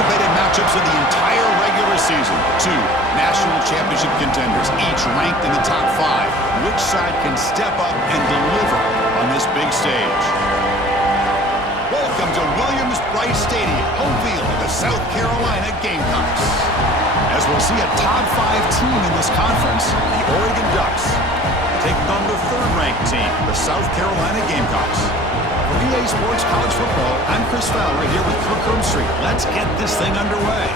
anticipated matchups of the entire regular season. Two national championship contenders, each ranked in the top 5. Which side can step up and deliver on this big stage? Welcome to Williams-Brice Stadium, home field of the South Carolina Gamecocks. As we'll see a top 5 team in this conference, the Oregon Ducks, taking on the third-ranked team, the South Carolina Gamecocks. For EA Sports College Football, I'm Chris Fowler here with Kirk Herbstreit. Let's get this thing underway.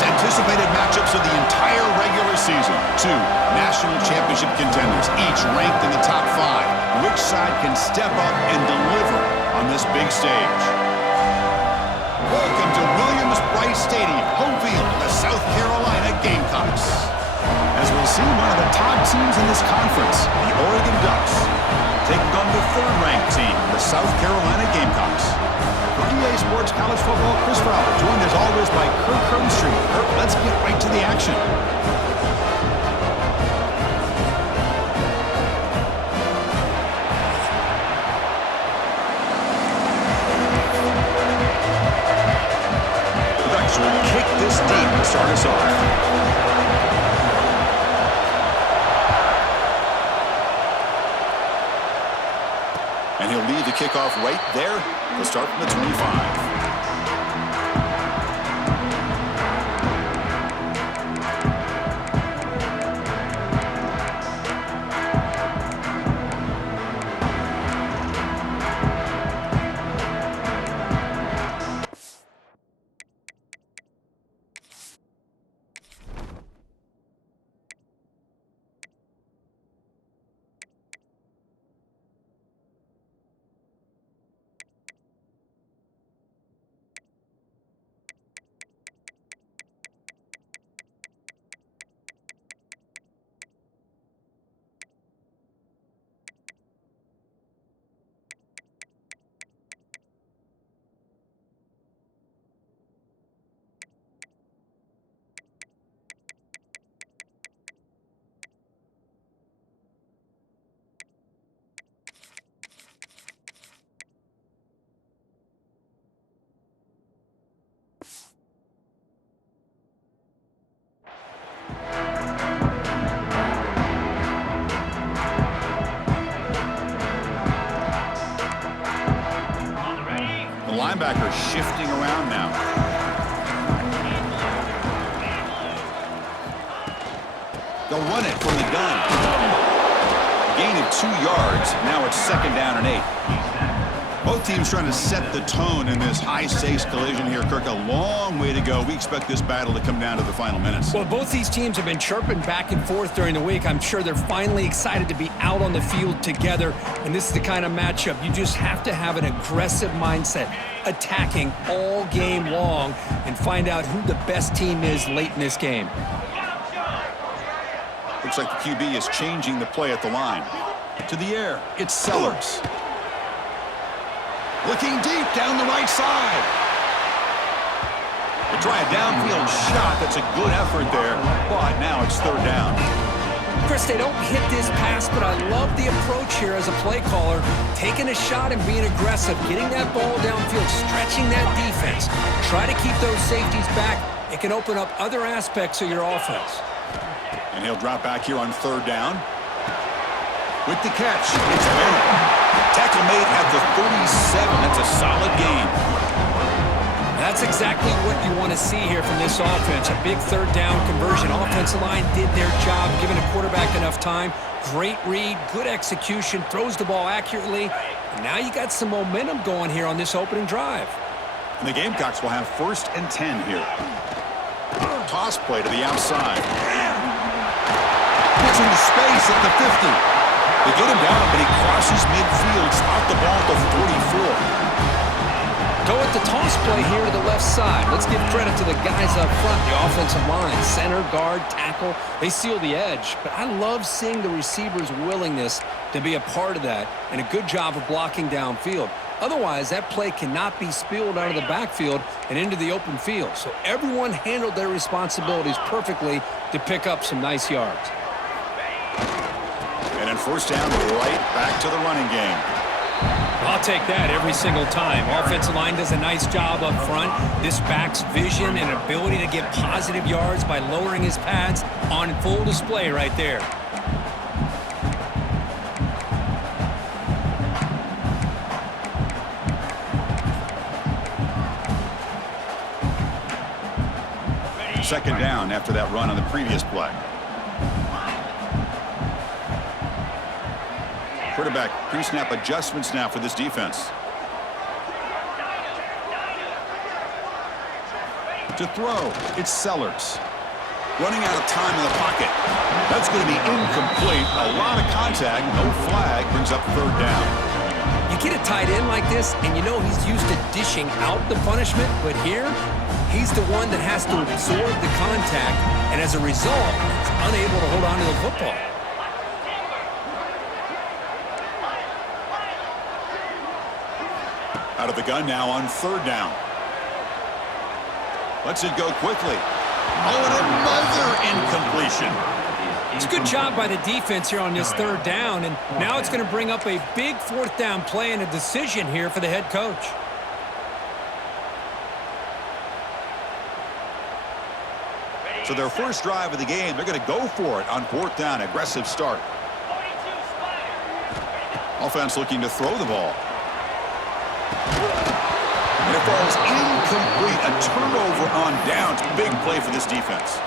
Anticipated matchups of the entire regular season. Two national championship contenders, each ranked in the top 5. Which side can step up and deliver on this big stage? Welcome to Williams-Brice Stadium, home field of the South Carolina Gamecocks. As we'll see one of the top teams in this conference, the Oregon Ducks, taking on the third-ranked team, the South Carolina Gamecocks. For EA Sports College Football, Chris Fowler, joined as always by Kirk Herbstreit. Kirk, let's get right to the action. The Ducks will kick this deep to start us off. And he'll lead the kickoff right there. We'll start from the 25. linebacker shifting around now. They'll run it from the gun. Gain of 2 yards. Now it's 2nd down and 8. Both teams trying to set the tone in this high-stakes collision here, Kirk. A long way to go. We expect this battle to come down to the final minutes. Well, both these teams have been chirping back and forth during the week. I'm sure they're finally excited to be out on the field together. And this is the kind of matchup you just have to have an aggressive mindset, attacking all game long, and find out who the best team is late in this game. Looks like the QB is changing the play at the line. To the air, it's Sellers. Looking deep down the right side. They try a downfield shot. That's a good effort there, but now it's 3rd down. Chris, they don't hit this pass, but I love the approach here as a play caller, taking a shot and being aggressive, getting that ball downfield, stretching that defense. Try to keep those safeties back. It can open up other aspects of your offense. And he'll drop back here on 3rd down. With the catch, it's Bennett. Tackle made at the 37. That's a solid gain. That's exactly what you want to see here from this offense. A big 3rd down conversion. Offensive line did their job, giving a quarterback enough time. Great read, good execution, throws the ball accurately. And now you got some momentum going here on this opening drive. And the Gamecocks will have 1st and 10 here. Toss play to the outside. It's into space at the 50. They get him down, but he crosses midfield, spot the ball at the 44. Go with the toss play here to the left side. Let's give credit to the guys up front, the offensive line, center, guard, tackle. They seal the edge, but I love seeing the receiver's willingness to be a part of that and a good job of blocking downfield. Otherwise, that play cannot be spilled out of the backfield and into the open field. So everyone handled their responsibilities perfectly to pick up some nice yards. And then 1st down, right back to the running game. I'll take that every single time. Offensive line does a nice job up front. This back's vision and ability to get positive yards by lowering his pads on full display right there. Second down after that run on the previous play. Quarterback pre-snap adjustments now for this defense. To throw, it's Sellers. Running out of time in the pocket. That's going to be incomplete. A lot of contact, no flag, brings up 3rd down. You get a tight end like this, and you know he's used to dishing out the punishment, but here, he's the one that has to absorb the contact, and as a result, he's unable to hold on to the football. Out of the gun now on 3rd down. Lets it go quickly. Oh, and another incompletion. It's a good job by the defense here on this 3rd down, and now it's going to bring up a big 4th down play and a decision here for the head coach. So their first drive of the game, they're going to go for it on 4th down. Aggressive start. Offense looking to throw the ball. And it falls incomplete. A turnover on downs. Big play for this defense.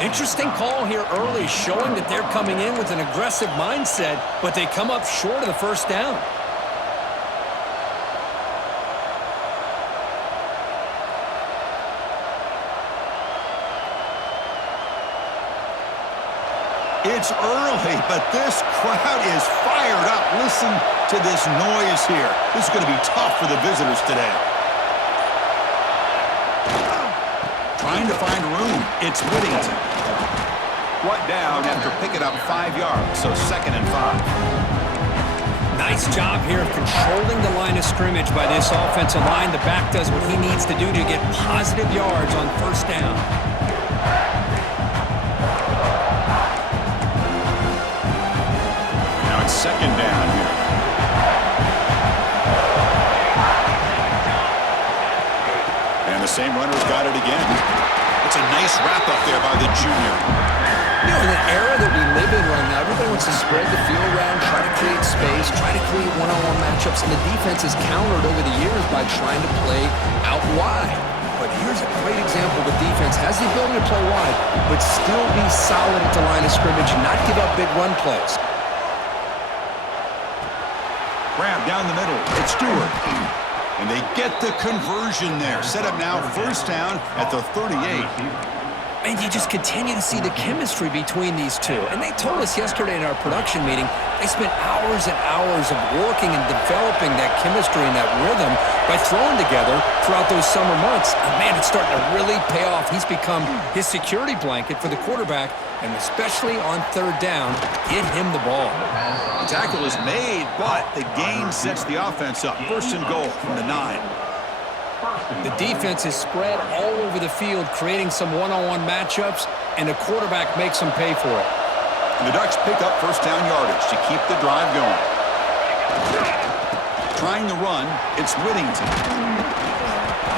Interesting call here early, showing that they're coming in with an aggressive mindset, but they come up short of the 1st down. It's early, but this crowd is fired up. Listen to this noise here. This is going to be tough for the visitors today. Trying to find room. It's Whittington. Brought down after picking up 5 yards, so 2nd and 5. Nice job here of controlling the line of scrimmage by this offensive line. The back does what he needs to do to get positive yards on 1st down. Now it's 2nd down here. And the same runner's got it again. It's a nice wrap up there by the junior. You know, in the era that we live in right now, everybody wants to spread the field around, try to create space, try to create one-on-one matchups, and the defense has countered over the years by trying to play out wide. But here's a great example. The defense has the ability to play wide, but still be solid at the line of scrimmage and not give up big run plays. Grab down the middle. It's Stewart. And they get the conversion there. Set up now, first down at the 38. And you just continue to see the chemistry between these two. And they told us yesterday in our production meeting, they spent hours and hours of working and developing that chemistry and that rhythm by throwing together throughout those summer months. And man, it's starting to really pay off. He's become his security blanket for the quarterback, and especially on third down, get him the ball. The tackle is made, but the gain sets the offense up. First and goal from the 9. The defense is spread all over the field, creating some one-on-one matchups, and the quarterback makes them pay for it. And the Ducks pick up first down yardage to keep the drive going. Trying to run, it's Whittington.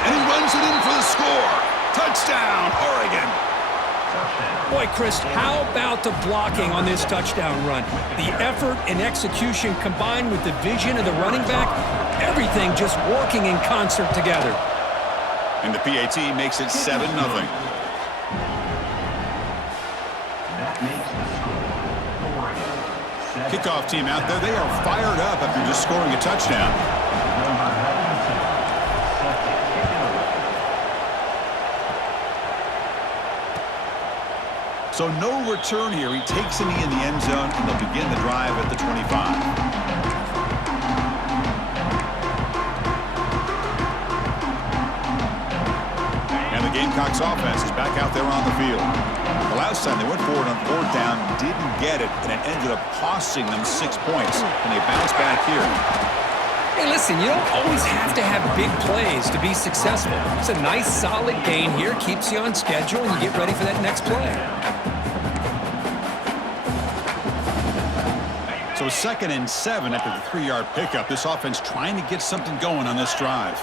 And he runs it in for the score. Touchdown, Oregon. Boy, Chris, how about the blocking on this touchdown run? The effort and execution combined with the vision of the running back, everything just working in concert together. And the PAT makes it 7-0. Kickoff team out there, they are fired up after just scoring a touchdown. So no return here. He takes a knee in the end zone, and they'll begin the drive at the 25. And the Gamecocks offense is back out there on the field. The last time they went forward on fourth down, didn't get it, and it ended up costing them 6 points. And they bounce back here. Hey, listen, you don't always have to have big plays to be successful. It's a nice, solid gain here, keeps you on schedule, and you get ready for that next play. So 2nd and 7 after the 3-yard pickup. This offense trying to get something going on this drive.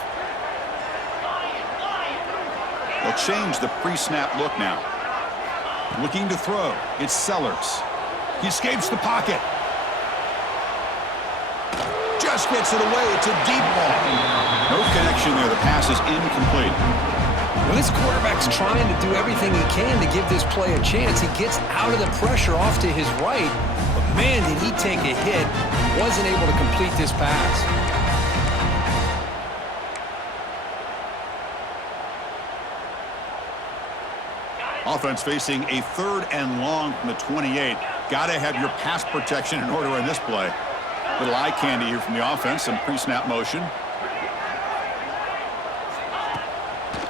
They'll change the pre-snap look now. Looking to throw. It's Sellers. He escapes the pocket. Just gets it away. It's a deep ball. No connection there. The pass is incomplete. Well, this quarterback's trying to do everything he can to give this play a chance. He gets out of the pressure off to his right. But, man, did he take a hit. Wasn't able to complete this pass. Offense facing a 3rd and long from the 28. Got to have your pass protection in order in this play. Little eye candy here from the offense. Some pre-snap motion.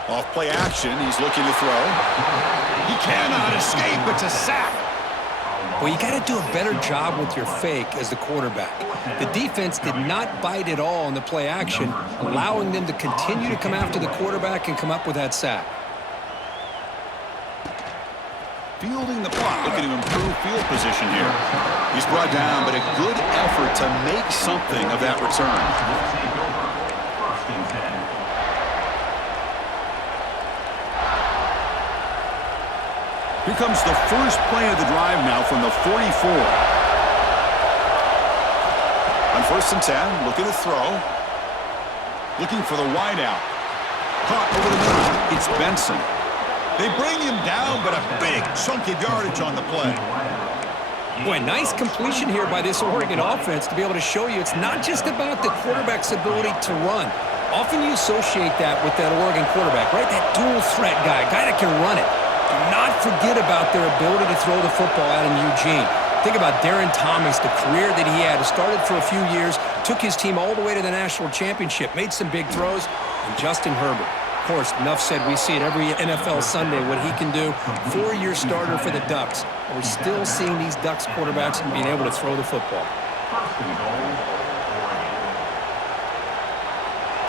Off play action. He's looking to throw. He cannot escape. It's a sack. Well, you got to do a better job with your fake as the quarterback. The defense did not bite at all in the play action, allowing them to continue to come after the quarterback and come up with that sack. Fielding the punt, looking to improve field position here. He's brought down, but a good effort to make something of that return. Here comes the first play of the drive now from the 44. On 1st and 10, looking to throw. Looking for the wide out. Caught over the middle. It's Benson. They bring him down, but a big chunk of yardage on the play. Boy, nice completion here by this Oregon offense to be able to show you it's not just about the quarterback's ability to run. Often you associate that with that Oregon quarterback, right? That dual threat guy that can run it. Do not forget about their ability to throw the football out in Eugene. Think about Darren Thomas, the career that he had. Started for a few years, took his team all the way to the national championship, made some big throws, and Justin Herbert. Of course, enough said, we see it every NFL Sunday what he can do. 4-year starter for the Ducks. And we're still seeing these Ducks quarterbacks and being able to throw the football.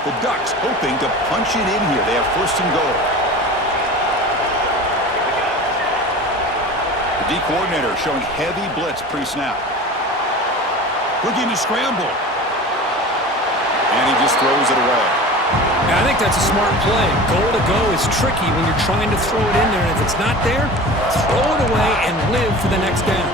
The Ducks hoping to punch it in here. They have 1st and goal. The D coordinator showing heavy blitz pre-snap. Looking to scramble. And he just throws it away. I think that's a smart play. Goal to go is tricky when you're trying to throw it in there. And if it's not there, throw it away and live for the next down.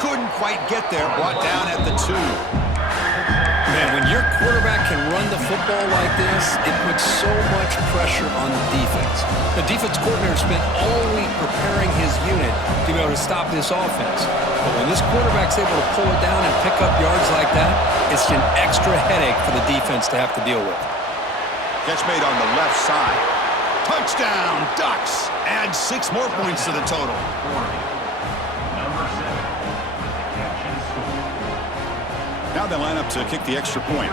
Couldn't quite get there, brought down at the 2. Man, when your quarterback can run the football like this, it puts so much pressure on the defense. The defense coordinator spent all week preparing his unit to be able to stop this offense. But when this quarterback's able to pull it down and pick up yards like that, it's an extra headache for the defense to have to deal with. Catch made on the left side. Touchdown, Ducks. Add 6 more points to the total. Now they line up to kick the extra point.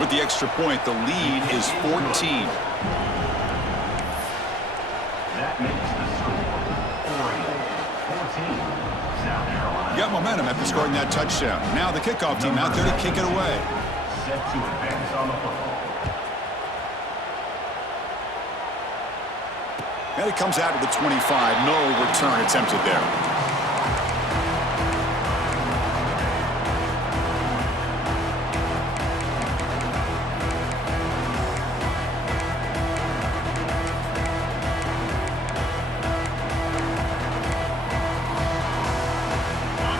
With the extra point, the lead is 14. That makes the score Oregon 14, South Carolina. Got momentum after scoring that touchdown. Now the kickoff team out there to kick it away. Set to advance on the football. And it comes out to the 25. No return attempted there.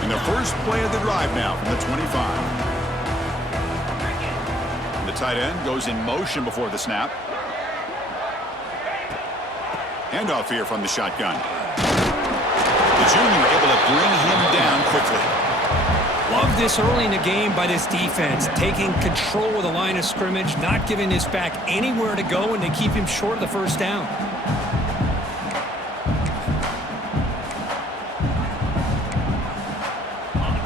And the first play of the drive now from the 25. And the tight end goes in motion before the snap. Handoff here from the shotgun. The junior able to bring him down quickly. Love this early in the game by this defense, taking control of the line of scrimmage, not giving this back anywhere to go, and they keep him short of the first down.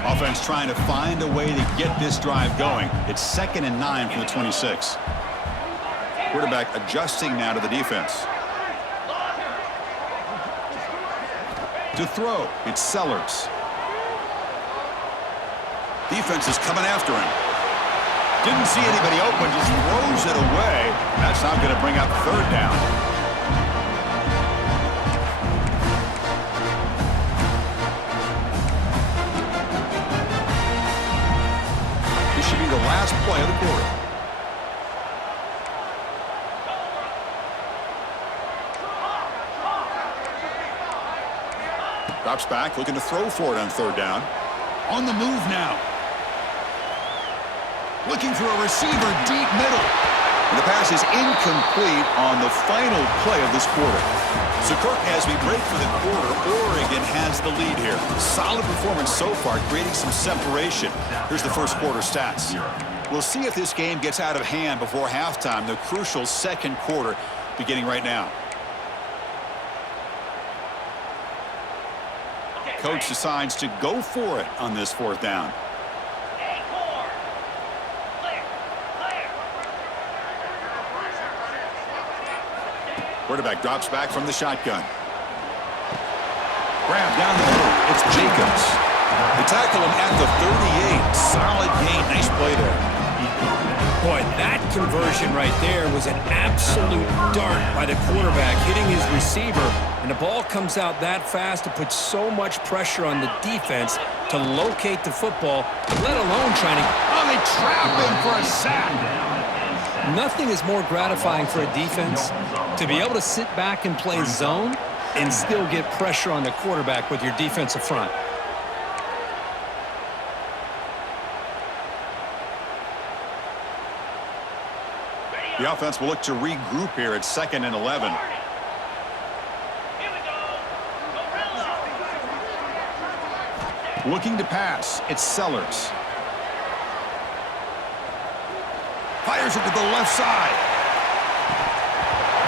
Offense trying to find a way to get this drive going. It's 2nd and 9 from the 26. Quarterback adjusting now to the defense. To throw, it's Sellers. Defense is coming after him. Didn't see anybody open, just throws it away. That's not going to bring up 3rd down. This should be the last play of the quarter. Drops back, looking to throw for it on 3rd down. On the move now. Looking for a receiver deep middle. And the pass is incomplete on the final play of this quarter. So, Kirk, as we break for the quarter, Oregon has the lead here. Solid performance so far, creating some separation. Here's the first quarter stats. We'll see if this game gets out of hand before halftime, the crucial 2nd quarter beginning right now. Coach decides to go for it on this 4th down. Quarterback drops back from the shotgun. Grab down the middle. It's Jacobs. They tackle him at the 38. Solid gain. Nice play there. Boy, that conversion right there was an absolute dart by the quarterback, hitting his receiver, and the ball comes out that fast to put so much pressure on the defense to locate the football, let alone trying to... Oh, they trap him for a sack. Nothing is more gratifying for a defense to be able to sit back and play zone and still get pressure on the quarterback with your defensive front. The offense will look to regroup here at 2nd and 11. Looking to pass, it's Sellers. Fires it to the left side.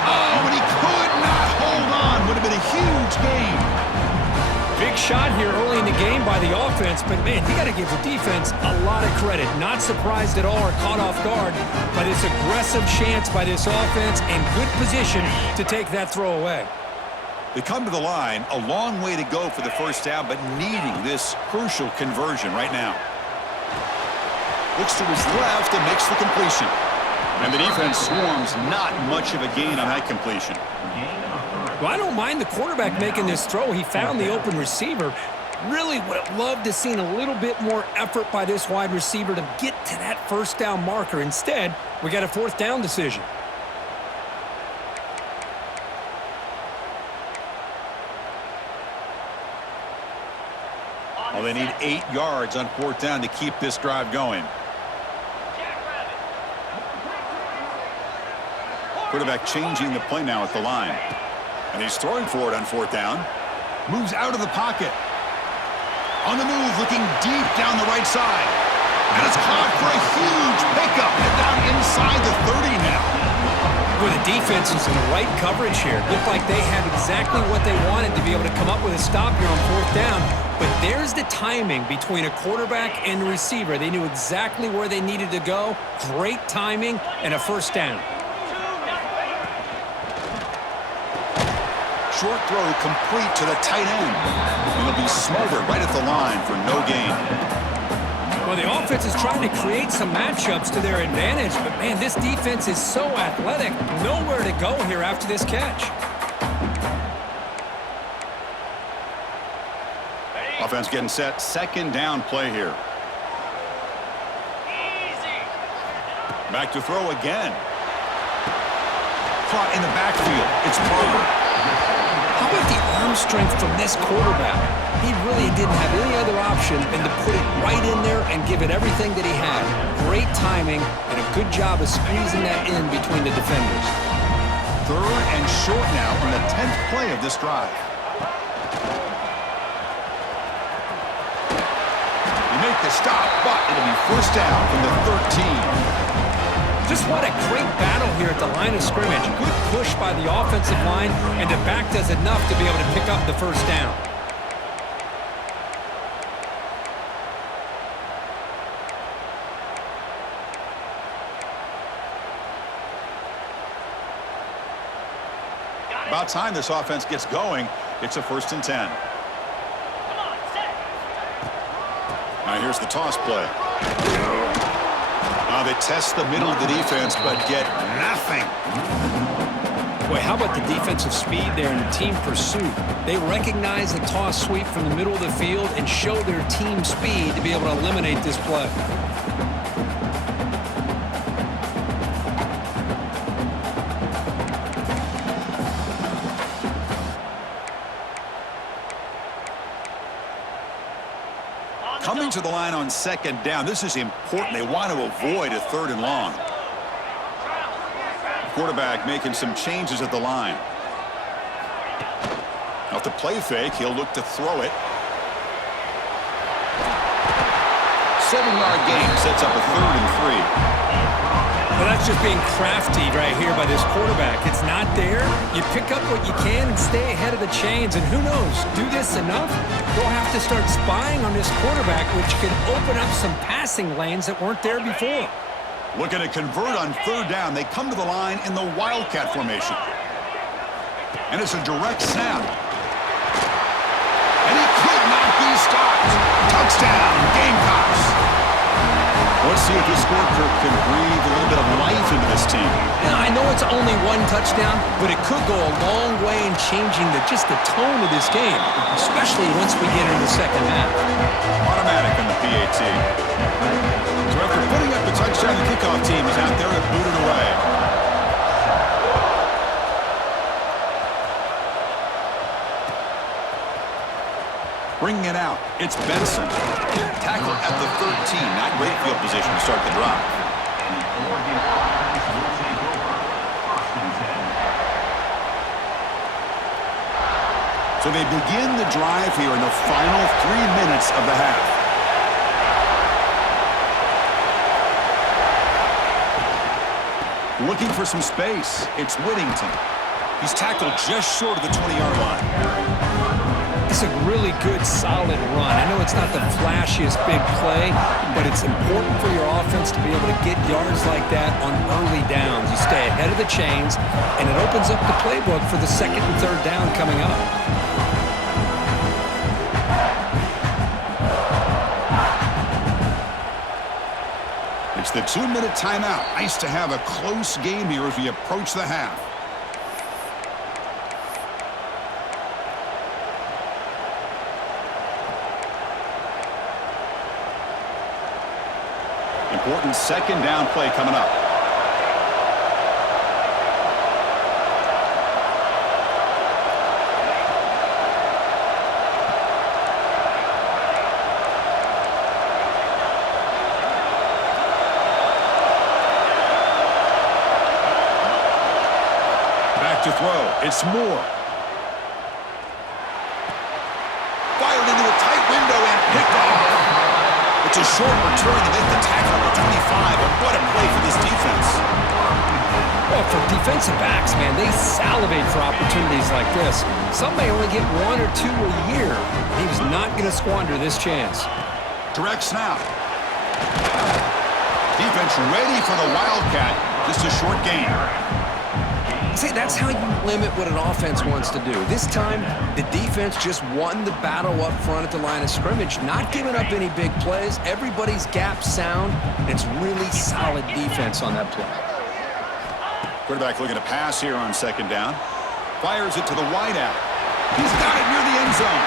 Oh, and he could not hold on. Would have been a huge gain. Big shot here early in the game by the offense, but man, you got to give the defense a lot of credit. Not surprised at all or caught off guard, but it's aggressive chance by this offense and good position to take that throw away. They come to the line, a long way to go for the first down, but needing this crucial conversion right now. Looks to his left and makes the completion. And the defense swarms, not much of a gain on that completion. Well, I don't mind the quarterback making this throw. He found the open receiver. Really would have loved to seen a little bit more effort by this wide receiver to get to that first down marker. Instead, we got a 4th down decision. Well, they need 8 yards on 4th down to keep this drive going. Quarterback changing the play now at the line. And he's throwing for it on 4th down. Moves out of the pocket. On the move, looking deep down the right side. And it's caught for a huge pickup. And down inside the 30 now. Well, the defense was in the right coverage here. Looked like they had exactly what they wanted to be able to come up with a stop here on 4th down. But there's the timing between a quarterback and the receiver. They knew exactly where they needed to go. Great timing and a 1st down. Short throw complete to the tight end. And it'll be smothered right at the line for no gain. Well, the offense is trying to create some matchups to their advantage, but, man, this defense is so athletic. Nowhere to go here after this catch. Offense getting set. 2nd down play here. Back to throw again. Caught in the backfield. It's Palmer. How about the arm strength from this quarterback? He really didn't have any other option than to put it right in there and give it everything that he had. Great timing and a good job of squeezing that in between the defenders. 3rd and short now on the 10th play of this drive. You make the stop, but it'll be 1st down from the 13. Just what a great battle here at the line of scrimmage. Good push by the offensive line, and the back does enough to be able to pick up the 1st down. About time this offense gets going. It's a 1st and 10. Now here's the toss play. Now they test the middle of the defense, but get nothing. Boy, how about the defensive speed there and the team pursuit? They recognize the toss sweep from the middle of the field and show their team speed to be able to eliminate this play. Coming to the line on 2nd down. This is important. They want to avoid a 3rd and long. Quarterback making some changes at the line. Off the play fake, he'll look to throw it. 7-yard gain sets up a 3rd and 3. Well, that's just being crafty right here by this quarterback. It's not there. You pick up what you can and stay ahead of the chains. And who knows, do this enough, they'll have to start spying on this quarterback, which can open up some passing lanes that weren't there before. Looking to convert on 3rd down. They come to the line in the Wildcat formation. And it's a direct snap. And he could not be stopped. Touchdown, Gamecocks. Let's see if this scorecard can breathe a little bit of life into this team. Now, I know it's only 1 touchdown, but it could go a long way in changing just the tone of this game, especially once we get into the 2nd half. Automatic on the PAT. So after putting up the touchdown, the kickoff team is out there to boot it away. Bringing it out, it's Benson. Tackle at the 13. Not great field position to start the drive. So they begin the drive here in the final 3 minutes of the half. Looking for some space. It's Whittington. He's tackled just short of the 20-yard line. It's a really good, solid run. I know it's not the flashiest big play, but it's important for your offense to be able to get yards like that on early downs. You stay ahead of the chains, and it opens up the playbook for the 2nd and 3rd down coming up. It's the 2-minute timeout. Nice to have a close game here as we approach the half. Important 2nd down play coming up. Back to throw. It's Moore. Fired into a tight window and picked off. It's a short return to make the tackle at 25, but what a play for this defense. Well, for defensive backs, man, they salivate for opportunities like this. Some may only get 1 or 2 a year. He was not going to squander this chance. Direct snap. Defense ready for the Wildcat. Just a short gain. See, that's how you limit what an offense wants to do. This time, the defense just won the battle up front at the line of scrimmage, not giving up any big plays. Everybody's gap sound. It's really solid defense on that play. Quarterback looking to pass here on second down. Fires it to the wideout. He's got it near the end zone.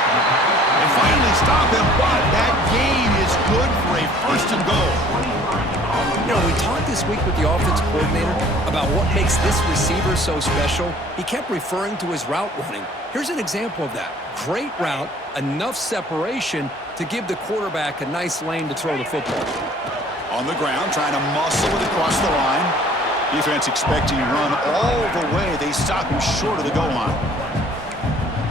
And finally stop him, but that gain is good for a first and goal. You know, we talked this week with the offensive coordinator about what makes this receiver so special. He kept referring to his route running. Here's an example of that. Great route, enough separation to give the quarterback a nice lane to throw the football. On the ground, trying to muscle it across the line. Defense expecting to run all the way. They stop him short of the goal line.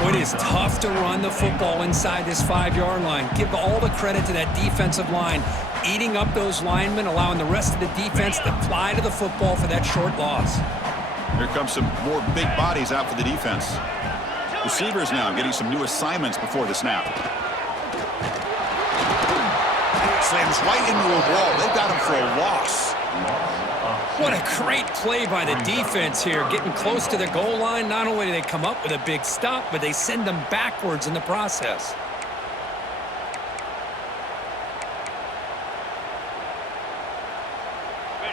It is tough to run the football inside this 5-yard line. Give all the credit to that defensive line, eating up those linemen, allowing the rest of the defense to fly to the football for that short loss. Here comes some more big bodies out for the defense. Receivers now getting some new assignments before the snap. Slams right into a wall. They've got him for a loss. What a great play by the defense here, getting close to the goal line. Not only do they come up with a big stop, but they send them backwards in the process.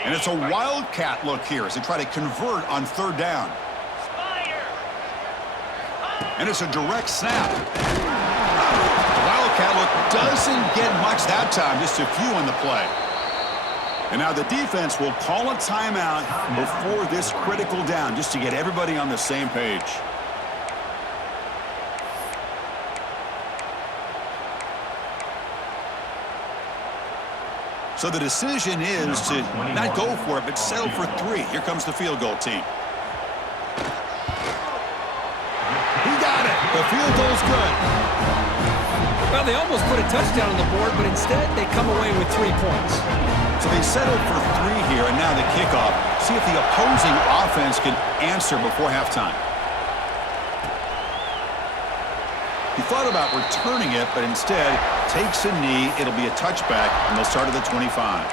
And it's a Wildcat look here as they try to convert on third down. And it's a direct snap. The Wildcat look doesn't get much that time, just a few on the play. And now the defense will call a timeout before this critical down, just to get everybody on the same page. So the decision is to not go for it, but settle for 3. Here comes the field goal team. He got it. The field goal's good. Well, they almost put a touchdown on the board, but instead they come away with 3 points. So they settled for 3 here, and now the kickoff. See if the opposing offense can answer before halftime. He thought about returning it, but instead takes a knee. It'll be a touchback, and they'll start at the 25.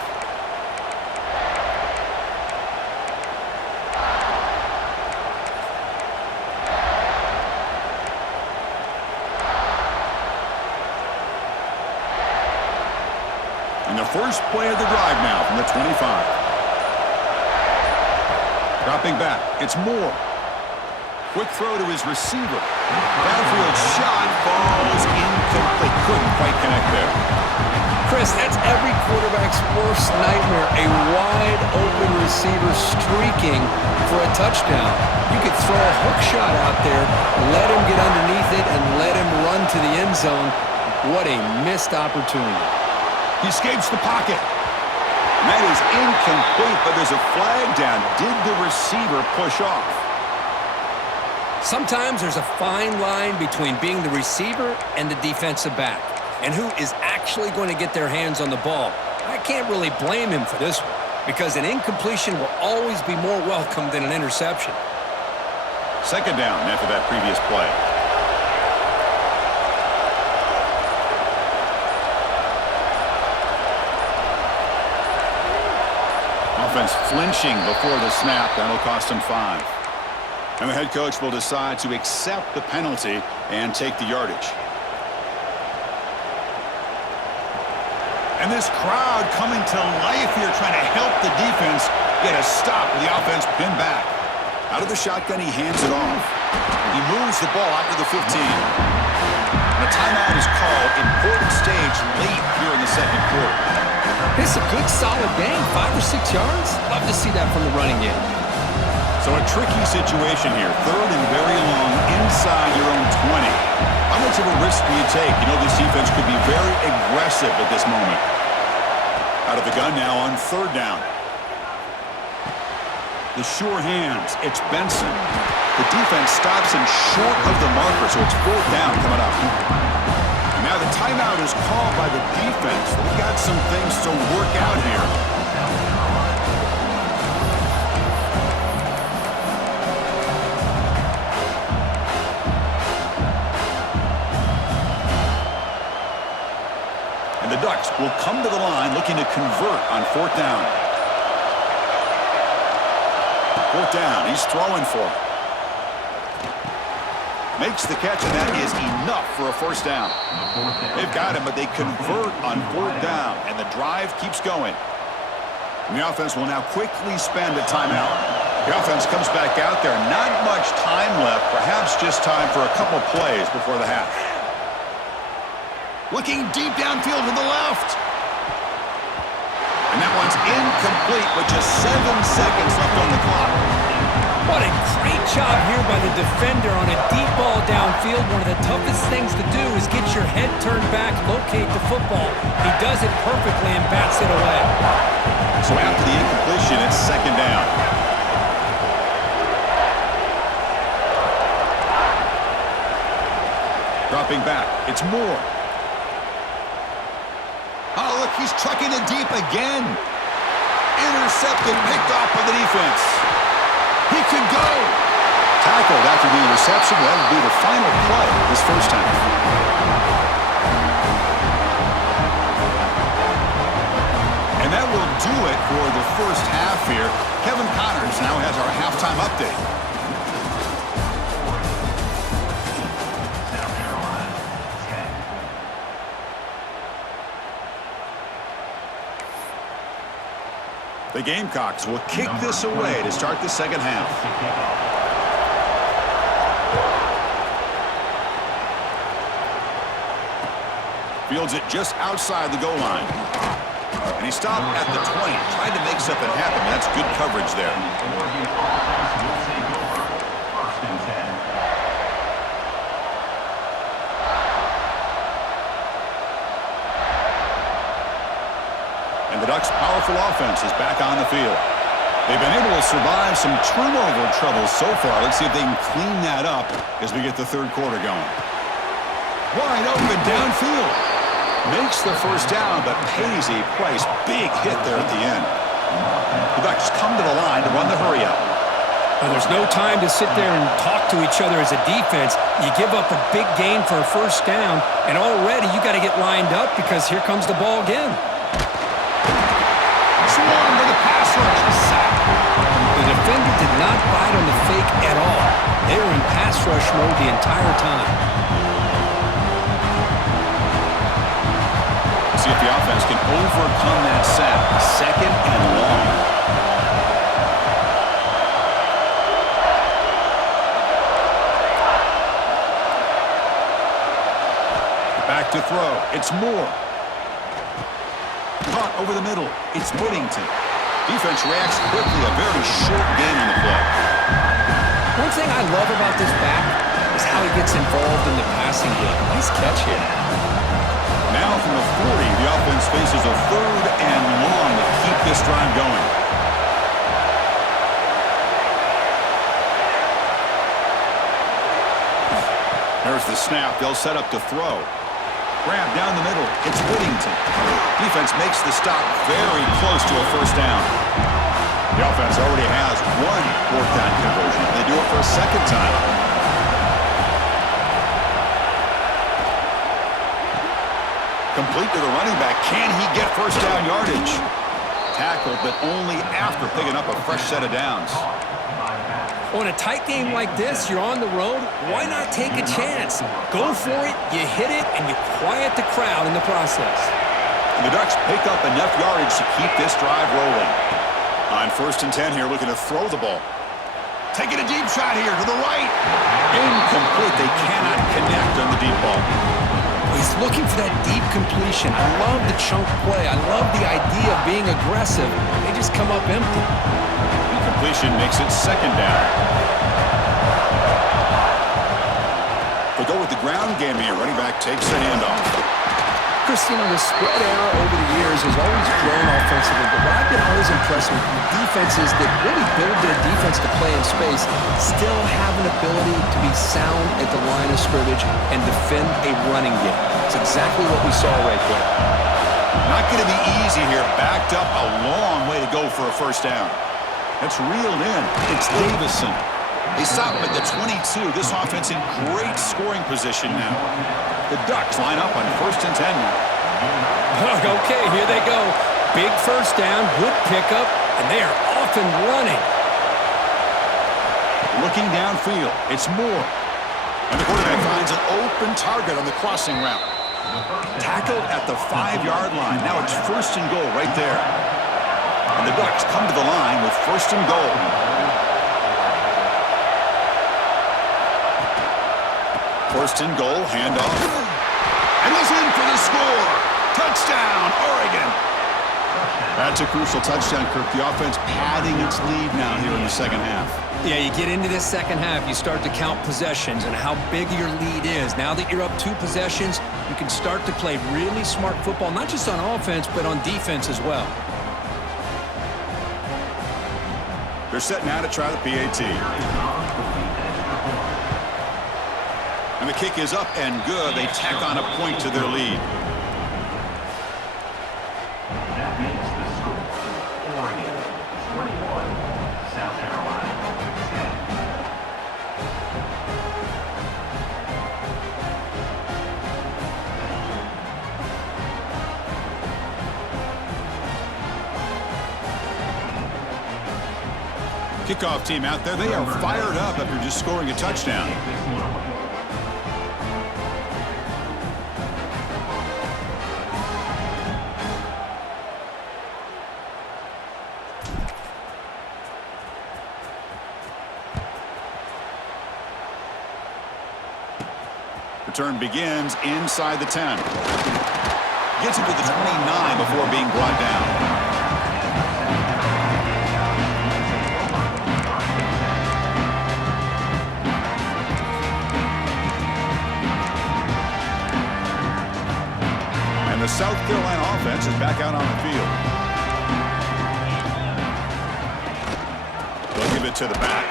And the first play of the drive now from the 25. Dropping back, it's Moore. Quick throw to his receiver. Downfield shot falls incomplete. Couldn't quite connect there. Chris, that's every quarterback's worst nightmare, a wide-open receiver streaking for a touchdown. You could throw a hook shot out there, let him get underneath it, and let him run to the end zone. What a missed opportunity. He escapes the pocket. And that is incomplete, but there's a flag down. Did the receiver push off? Sometimes there's a fine line between being the receiver and the defensive back, and who is actually going to get their hands on the ball. I can't really blame him for this one, because an incompletion will always be more welcome than an interception. Second down after that previous play. Offense flinching before the snap. That'll cost him 5. And the head coach will decide to accept the penalty and take the yardage. And this crowd coming to life here, trying to help the defense get a stop with the offense pinned back. Out of the shotgun, he hands it off. He moves the ball out to the 15. And a timeout is called. Important stage late here in the second quarter. It's a good, solid game, 5 or 6 yards. Love to see that from the running game. So a tricky situation here. Third and very long inside your own 20. How much of a risk do you take? You know this defense could be very aggressive at this moment. Out of the gun now on third down. The sure hands. It's Benson. The defense stops him short of the marker, so it's 4th down coming up. Now the timeout is called by the defense. They've got some things to work out here. And the Ducks will come to the line looking to convert on 4th down. 4th down. He's throwing for it. Makes the catch, and that is enough for a 1st down. They've got him, but they convert on 4th down, and the drive keeps going. And the offense will now quickly spend a timeout. The offense comes back out there. Not much time left, perhaps just time for a couple plays before the half. Looking deep downfield to the left. And that one's incomplete with just 7 seconds left on the clock. What a great job here by the defender on a deep ball downfield. One of the toughest things to do is get your head turned back, locate the football. He does it perfectly and bats it away. So after the incompletion, it's 2nd down. Dropping back, it's Moore. Oh, look, he's trucking it deep again. Intercepted, picked off by the defense. He could go. Tackled after the reception. That will be the final play this 1st half. And that will do it for the 1st half here. Kevin Connors now has our halftime update. South Carolina, 10. The Gamecocks will kick this away to start the 2nd half. Fields it just outside the goal line. And he stopped at the 20, tried to make something happen. That's good coverage there. Oregon offense will take over 1st and 10. And the Ducks' powerful offense is back on the field. They've been able to survive some turnover troubles so far. Let's see if they can clean that up as we get the 3rd quarter going. Wide open downfield. Makes the 1st down, but pays a price. Big hit there at the end. The Ducks come to the line to run the hurry-up. Now, there's no time to sit there and talk to each other as a defense. You give up a big gain for a 1st down, and already you got to get lined up because here comes the ball again. Swarm with a pass rush. Sack. The defender did not bite on the fake at all. They were in pass rush mode the entire time. See if the offense can overcome that sack. 2nd and long. Back to throw. It's Moore. Caught over the middle. It's Whittington. Defense reacts quickly. A very short gain on the play. One thing I love about this back is how he gets involved in the passing game. Nice catch here. Now from the 40, the offense faces a 3rd and long to keep this drive going. There's the snap. They'll set up to throw. Grab down the middle. It's Whittington. Defense makes the stop very close to a 1st down. The offense already has 1 4th down conversion. They do it for a 2nd time. Complete to the running back. Can he get 1st down yardage? Tackled, but only after picking up a fresh set of downs. On a tight game like this, you're on the road, why not take a chance? Go for it, you hit it, and you quiet the crowd in the process. And the Ducks pick up enough yardage to keep this drive rolling. On 1st and 10 here, looking to throw the ball. Taking a deep shot here to the right. Incomplete. They cannot connect on the deep ball. He's looking for that deep completion. I love the chunk play. I love the idea of being aggressive. They just come up empty. Incompletion makes it 2nd down. We'll go with the ground game here. Running back takes the handoff. Christian, the spread era over the years has always grown offensively, but what I've been always impressed with defenses that really build their defense to play in space still have an ability to be sound at the line of scrimmage and defend a running game. It's exactly what we saw right there. Not going to be easy here. Backed up a long way to go for a first down. That's reeled in. It's Davison. They stop him at the 22. This offense in great scoring position now. The Ducks line up on 1st and 10 now. Okay, here they go. Big first down, good pickup, and they are off and running. Looking downfield, it's Moore. And the quarterback finds an open target on the crossing route. Tackled at the 5-yard line. Now it's 1st and goal right there. And the Ducks come to the line with 1st and goal. First and goal, handoff. And he's in for the score. Touchdown, Oregon. That's a crucial touchdown, Kirk. The offense padding its lead now here in the second half. Yeah, you get into this second half, you start to count possessions and how big your lead is. Now that you're up 2 possessions, you can start to play really smart football, not just on offense, but on defense as well. They're set now to try the PAT. And the kick is up and good. They tack on a point to their lead. That makes the score. Oregon 21, South Carolina 10. Kickoff team out there. They are fired up after just scoring a touchdown. Return begins inside the 10. Gets it to the 29 before being brought down. And the South Carolina offense is back out on the field. They'll give it to the back.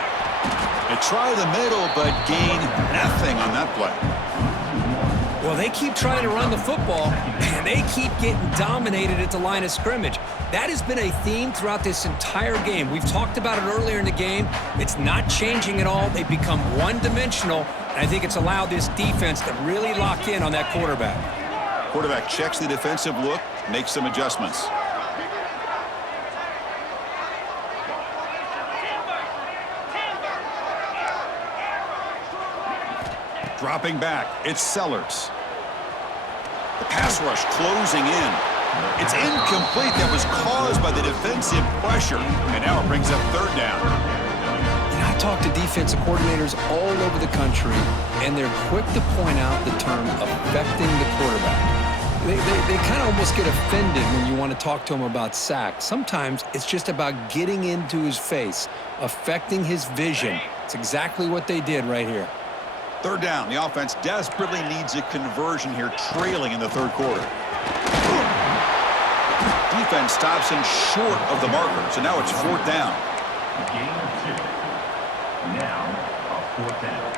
They try the middle, but gain nothing on that play. Well, they keep trying to run the football, and they keep getting dominated at the line of scrimmage. That has been a theme throughout this entire game. We've talked about it earlier in the game. It's not changing at all. They've become one-dimensional, and I think it's allowed this defense to really lock in on that quarterback. Quarterback checks the defensive look, makes some adjustments. Dropping back, it's Sellers. The pass rush closing in. It's incomplete. That was caused by the defensive pressure. And now it brings up 3rd down. And I talk to defensive coordinators all over the country, and they're quick to point out the term affecting the quarterback. They kind of almost get offended when you want to talk to them about sacks. Sometimes it's just about getting into his face, affecting his vision. It's exactly what they did right here. 3rd down. The offense desperately needs a conversion here, trailing in the 3rd quarter. Defense stops him short of the marker, so now it's 4th down. Gain of 2. Now, a 4th down.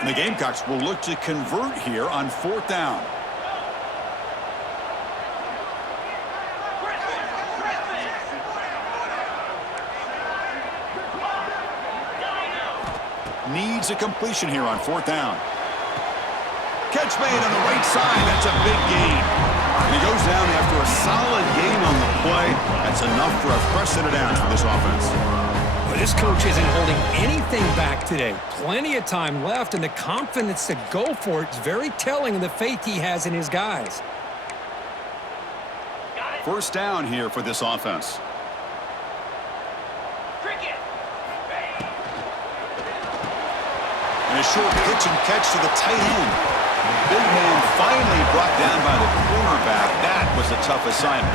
And the Gamecocks will look to convert here on 4th down. Needs a completion here on 4th down. Catch made on the right side. That's a big gain. And he goes down after a solid gain on the play. That's enough for a fresh set of downs for this offense. Well, this coach isn't holding anything back today. Plenty of time left, and the confidence to go for it is very telling of the faith he has in his guys. 1st down here for this offense. And a short pitch and catch to the tight end. Big man finally brought down by the cornerback. That was a tough assignment.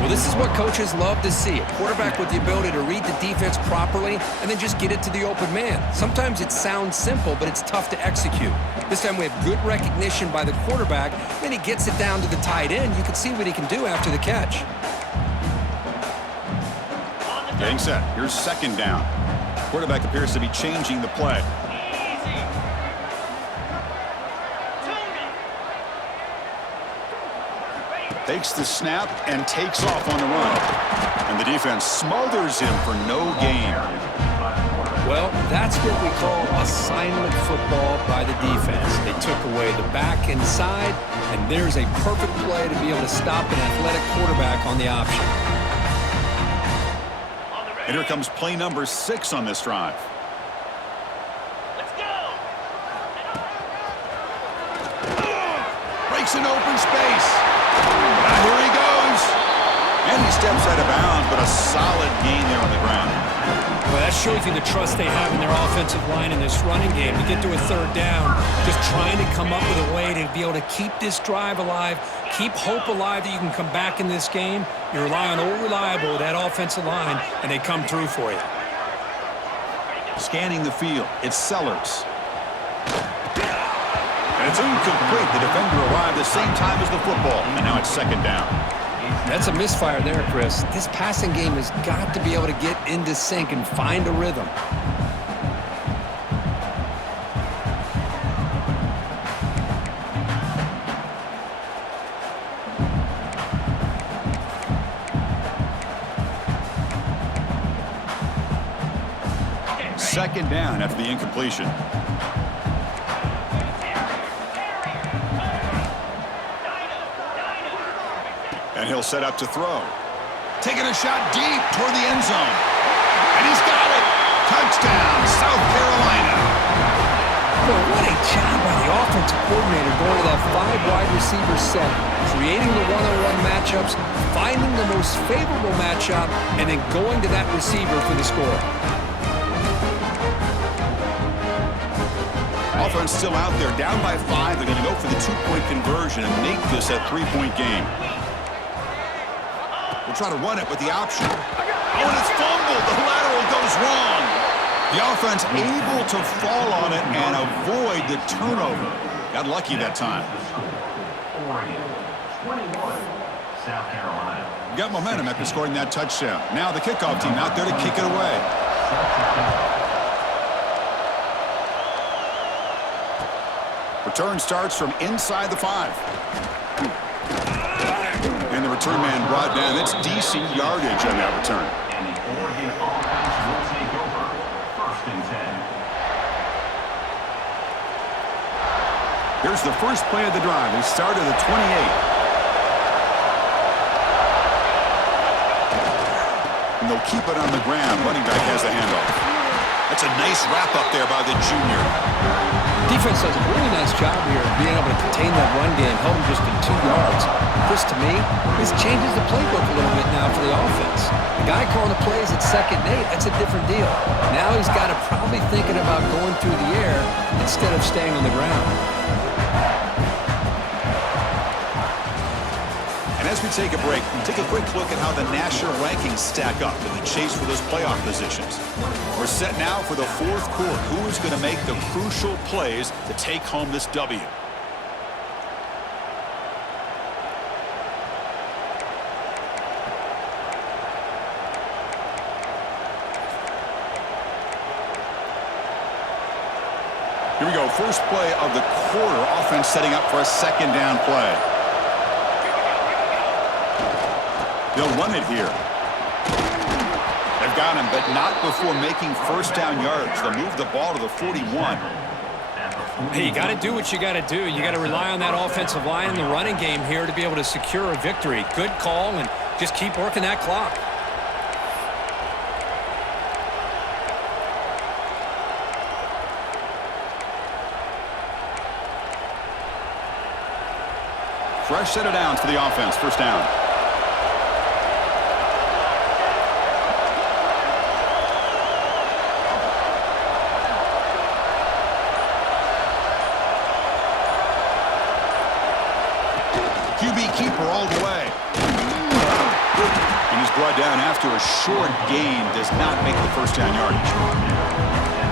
Well, this is what coaches love to see. A quarterback with the ability to read the defense properly and then just get it to the open man. Sometimes it sounds simple, but it's tough to execute. This time we have good recognition by the quarterback. Then he gets it down to the tight end. You can see what he can do after the catch. Getting set. Here's second down. Quarterback appears to be changing the play. Takes the snap and takes off on the run. And the defense smothers him for no gain. Well, that's what we call assignment football by the defense. They took away the back inside, and there's a perfect play to be able to stop an athletic quarterback on the option. And here comes play number 6 on this drive. Let's go! Breaks an open space. Now here he goes. And he steps out of bounds, but a solid gain there on the ground. Well, that shows you the trust they have in their offensive line in this running game. To get to a third down, just trying to come up with a way to be able to keep this drive alive, keep hope alive that you can come back in this game. You rely on Old Reliable, that offensive line, and they come through for you. Scanning the field, it's Sellers. And it's incomplete. The defender arrived the same time as the football, and now it's second down. That's a misfire there, Chris. This passing game has got to be able to get into sync and find a rhythm. Second down after the incompletion. And he'll set up to throw. Taking a shot deep toward the end zone. And he's got it. Touchdown, South Carolina. Boy, what a job by the offensive coordinator going to that 5 wide receiver set, creating the one-on-one matchups, finding the most favorable matchup, and then going to that receiver for the score. Offense still out there, down by 5. They're going to go for the 2-point conversion and make this a 3-point game. We'll try to run it with the option. Oh, and it's fumbled. The lateral goes wrong. The offense able to fall on it and avoid the turnover. Got lucky that time. Oregon 21, South Carolina. Got momentum after scoring that touchdown. Now the kickoff team out there to kick it away. Return starts from inside the 5. And the return man brought down. That's decent yardage on that return. And the Oregon offense will take over first and 10. Here's the first play of the drive. They start at the 28. And they'll keep it on the ground. Running back has the handoff. That's a nice wrap up there by the junior. Defense does a really nice job here of being able to contain that run game, held him just to 2 yards. Chris, to me, this changes the playbook a little bit now for the offense. The guy calling the plays at 2nd and 8, that's a different deal. Now he's got to probably thinking about going through the air instead of staying on the ground. And as we take a break, take a quick look at how the national rankings stack up in the chase for those playoff positions. We're set now for the 4th quarter. Who is going to make the crucial plays to take home this W? Here we go. First play of the quarter. Offense setting up for a 2nd down play. They'll run it here. They've got him, but not before making first down yards. They'll move the ball to the 41. Hey, you got to do what you got to do. You got to rely on that offensive line in the running game here to be able to secure a victory. Good call, and just keep working that clock. Fresh set of downs for the offense. First down. QB keeper all the way. brought down after a short gain does not make the first down yardage.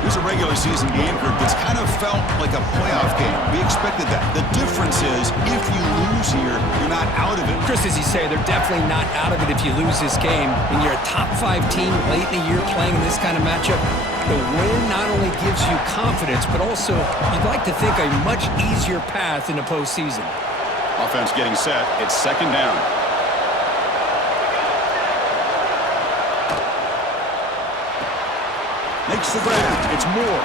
Here's a regular season game group that's kind of felt like a playoff game. We expected that. The difference is if you lose here, you're not out of it. Chris, as you say, they're definitely not out of it if you lose this game. When you're a top-5 team late in the year playing in this kind of matchup, the win not only gives you confidence, but also you'd like to think a much easier path in the postseason. Offense getting set. It's second down. Makes the grab. It's Moore.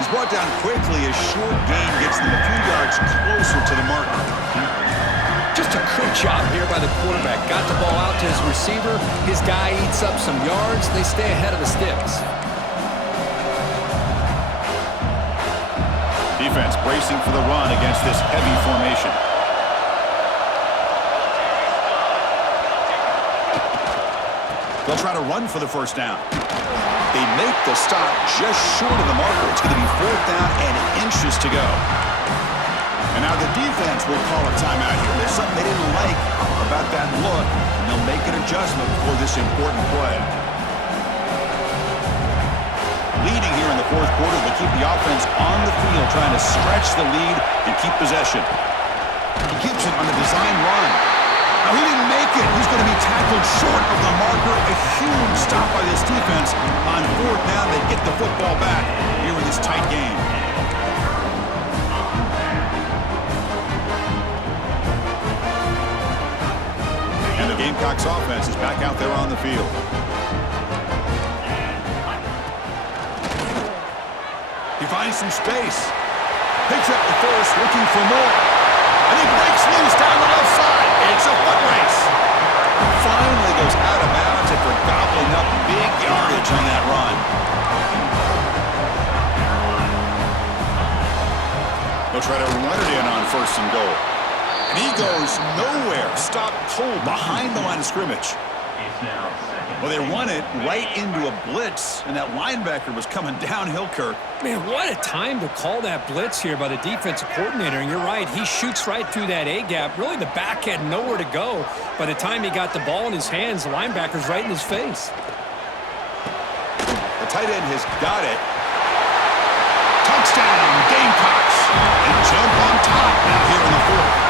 He's brought down quickly. A short gain gets them a few yards closer to the marker. Just a good job here by the quarterback. Got the ball out to his receiver. His guy eats up some yards. They stay ahead of the sticks. Defense bracing for the run against this heavy formation. They'll try to run for the first down. They make the stop just short of the marker. It's going to be fourth down and inches to go. And now the defense will call a timeout here. There's something they didn't like about that look, and they'll make an adjustment for this important play. Leading here in the fourth quarter, they keep the offense on the field, trying to stretch the lead and keep possession. He keeps it on the design run. Now, he didn't make it. He's going to be tackled short of the marker. A huge stop by this defense. On fourth down, they get the football back here in this tight game. And the Gamecocks offense is back out there on the field. He finds some space. Picks up the first, looking for more. And he breaks loose down the left side. It's a foot race. Finally goes out of bounds after gobbling up big yardage on that run. They'll try to run it in on first and goal. And he goes nowhere. Stopped cold behind the line of scrimmage. It's now second. Well, they run it right into a blitz, and that linebacker was coming downhill, Kirk. Man, what a time to call that blitz here by the defensive coordinator. And you're right, he shoots right through that A-gap. Really, the back had nowhere to go. By the time he got the ball in his hands, the linebacker's right in his face. The tight end has got it. Touchdown, Gamecocks. They jump on top now here in the fourth.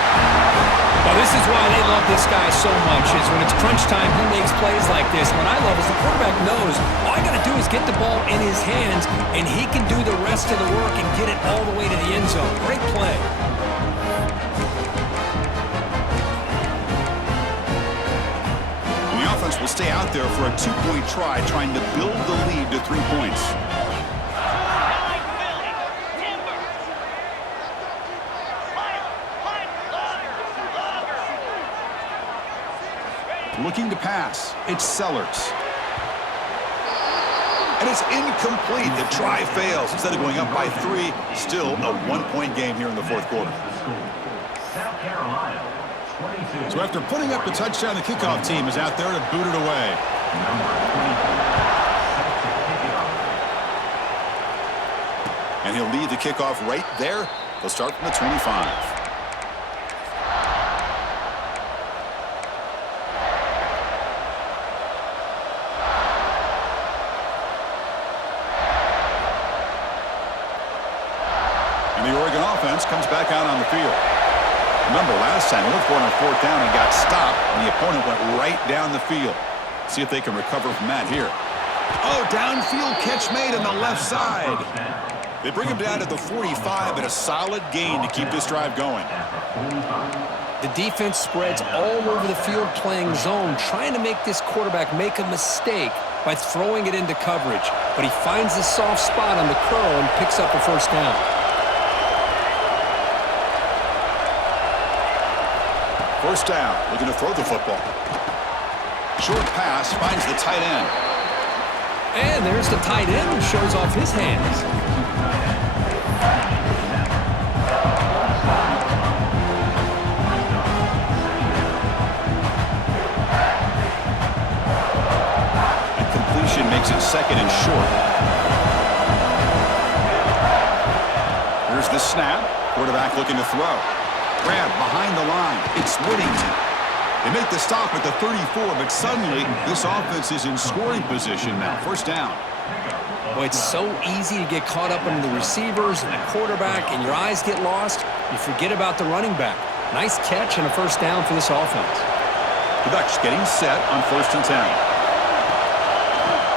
Well, this is why they love this guy so much, is when it's crunch time, he makes plays like this. What I love is the quarterback knows all I got to do is get the ball in his hands, and he can do the rest of the work and get it all the way to the end zone. Great play. And the offense will stay out there for a two-point try, trying to build the lead to 3 points. Looking to pass. It's Sellers. And it's incomplete. The try fails. Instead of going up by 3, still a 1-point game here in the fourth quarter. South Carolina, 22. So after putting up the touchdown, the kickoff team is out there to boot it away. Number 24, set to kick it off. And he'll lead the kickoff right there. They'll start from the 25. And the Oregon offense comes back out on the field. Remember, last time they looked for it on fourth down and got stopped, and the opponent went right down the field. See if they can recover from that here. Oh, downfield catch made on the left side. They bring him down to the 45, and a solid gain to keep this drive going. The defense spreads all over the field playing zone, trying to make this quarterback make a mistake by throwing it into coverage. But he finds the soft spot on the curl and picks up a first down. First down, looking to throw the football. Short pass finds the tight end. And there's the tight end who shows off his hands. And completion makes it second and short. Here's the snap. Quarterback looking to throw. Grab behind the line. It's Whittington. They make the stop at the 34, but suddenly this offense is in scoring position now. First down. Boy, it's so easy to get caught up in the receivers and the quarterback, and your eyes get lost. You forget about the running back. Nice catch and a first down for this offense. The Ducks getting set on 1st and 10.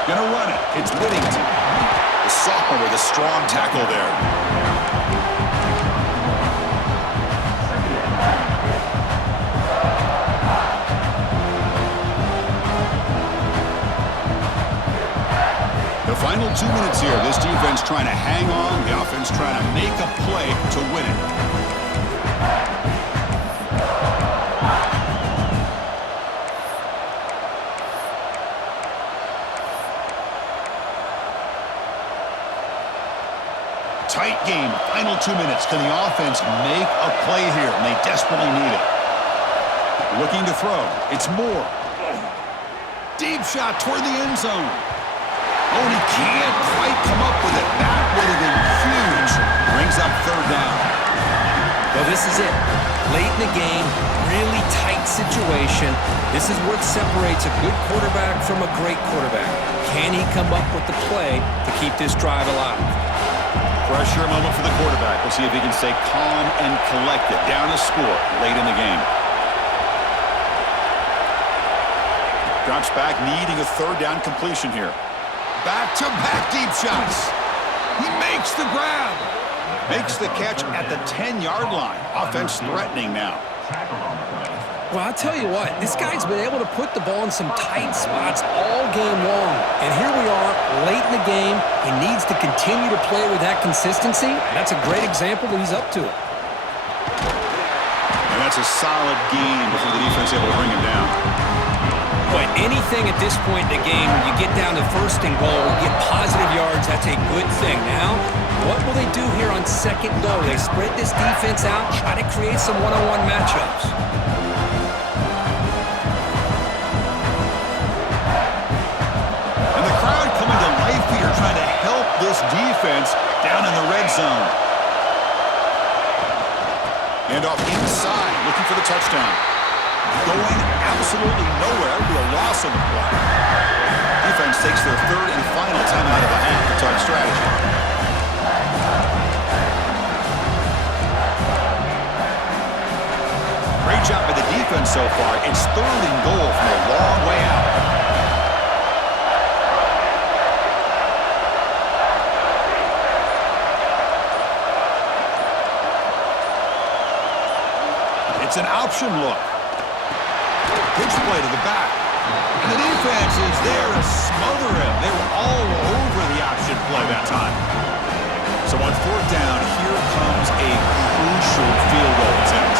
Gonna run it. It's Whittington. The sophomore with a strong tackle there. The final 2 minutes here. This defense trying to hang on. The offense trying to make a play to win it. Tight game. Final 2 minutes. Can the offense make a play here? And they desperately need it. Looking to throw. It's Moore. Deep shot toward the end zone. Oh, and he can't quite come up with it. That would have been huge. Brings up 3rd down. Well, this is it. Late in the game, really tight situation. This is what separates a good quarterback from a great quarterback. Can he come up with the play to keep this drive alive? Pressure moment for the quarterback. We'll see if he can stay calm and collected. Down a score late in the game. Drops back, needing a 3rd down completion here. Back-to-back deep shots. He makes the grab. Makes the catch at the 10-yard line. Offense threatening now. Well, I'll tell you what, this guy's been able to put the ball in some tight spots all game long. And here we are, late in the game. He needs to continue to play with that consistency. And that's a great example that he's up to it. And that's a solid gain before the defense able to bring him down. But anything at this point in the game, when you get down to 1st and goal, get positive yards, that's a good thing. Now, what will they do here on 2nd goal? They spread this defense out, try to create some one-on-one matchups. And the crowd coming to life here, trying to help this defense down in the red zone. And off inside, looking for the touchdown. Going absolutely nowhere to a loss on the play. Defense takes their 3rd and final timeout of the half to talk strategy. Great job by the defense so far. It's 3rd and goal from a long way out. It's an option look. Pitch play to the back. And the defense is there to smother him. They were all over the option play that time. So on 4th down, here comes a crucial field goal attempt.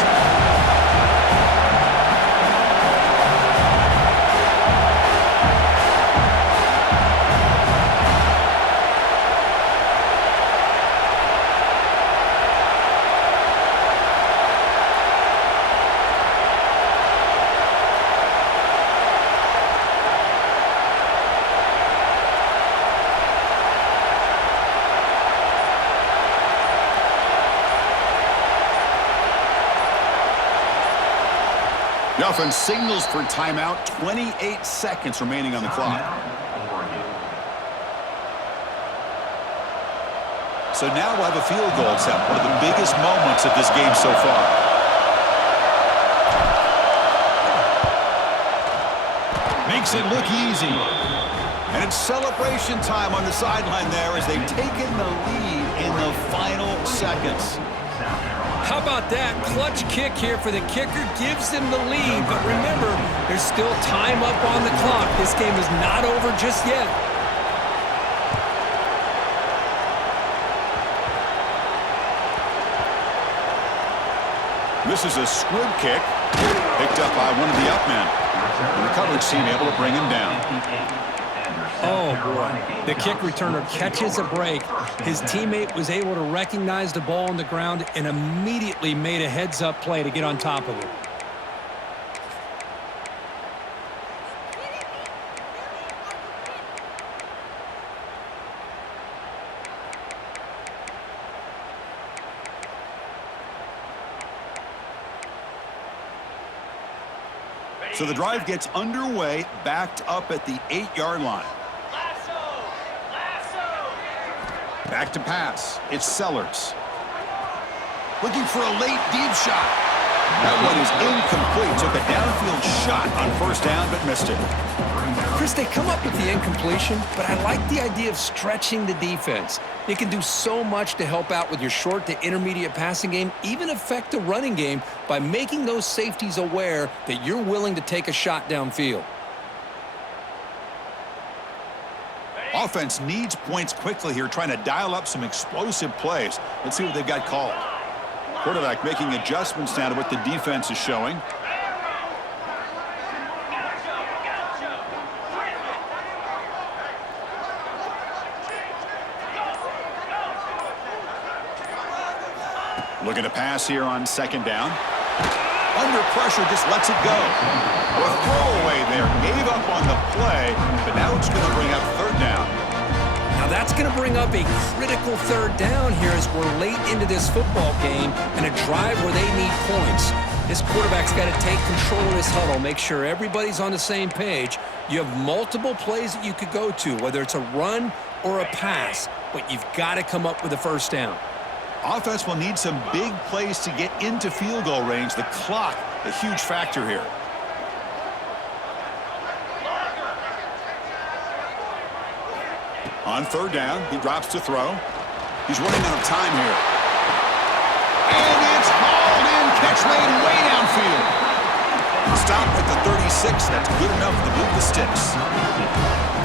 The offense signals for timeout. 28 seconds remaining on the clock. So now we'll have a field goal attempt. One of the biggest moments of this game so far. Makes it look easy. And it's celebration time on the sideline there as they've taken the lead in the final seconds. How about that? Clutch kick here for the kicker. Gives them the lead. But remember, there's still time up on the clock. This game is not over just yet. This is a squib kick picked up by one of the up men. And the coverage team able to bring him down. Oh, boy. The kick returner catches a break. His teammate was able to recognize the ball on the ground and immediately made a heads-up play to get on top of it. So the drive gets underway, backed up at the 8-yard line. Lasso! Lasso! Back to pass. It's Sellers. Looking for a late deep shot. That one is incomplete. Took a downfield shot on first down, but missed it. Chris, they come up with the incompletion, but I like the idea of stretching the defense. It can do so much to help out with your short to intermediate passing game, even affect the running game by making those safeties aware that you're willing to take a shot downfield. Offense needs points quickly here, trying to dial up some explosive plays. Let's see what they've got called. Quarterback making adjustments now to what the defense is showing. Looking to pass here on second down. Under pressure, just lets it go. A throwaway there. Gave up on the play, but now it's going to bring up third down. Now that's going to bring up a critical third down here as we're late into this football game and a drive where they need points. This quarterback's got to take control of this huddle, make sure everybody's on the same page. You have multiple plays that you could go to, whether it's a run or a pass, but you've got to come up with a first down. Offense will need some big plays to get into field goal range. The clock, a huge factor here. On third down, he drops to throw. He's running out of time here. And it's hauled in. Catch made way downfield. Stop at the 36. That's good enough to move the sticks.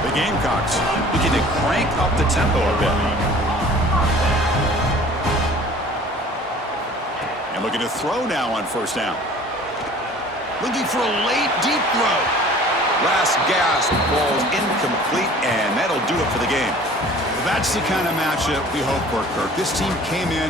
The Gamecocks looking to crank up the tempo a bit. And looking to throw now on first down. Looking for a late, deep throw. Last gasp, falls incomplete, and that'll do it for the game. That's the kind of matchup we hope for, Kirk. This team came in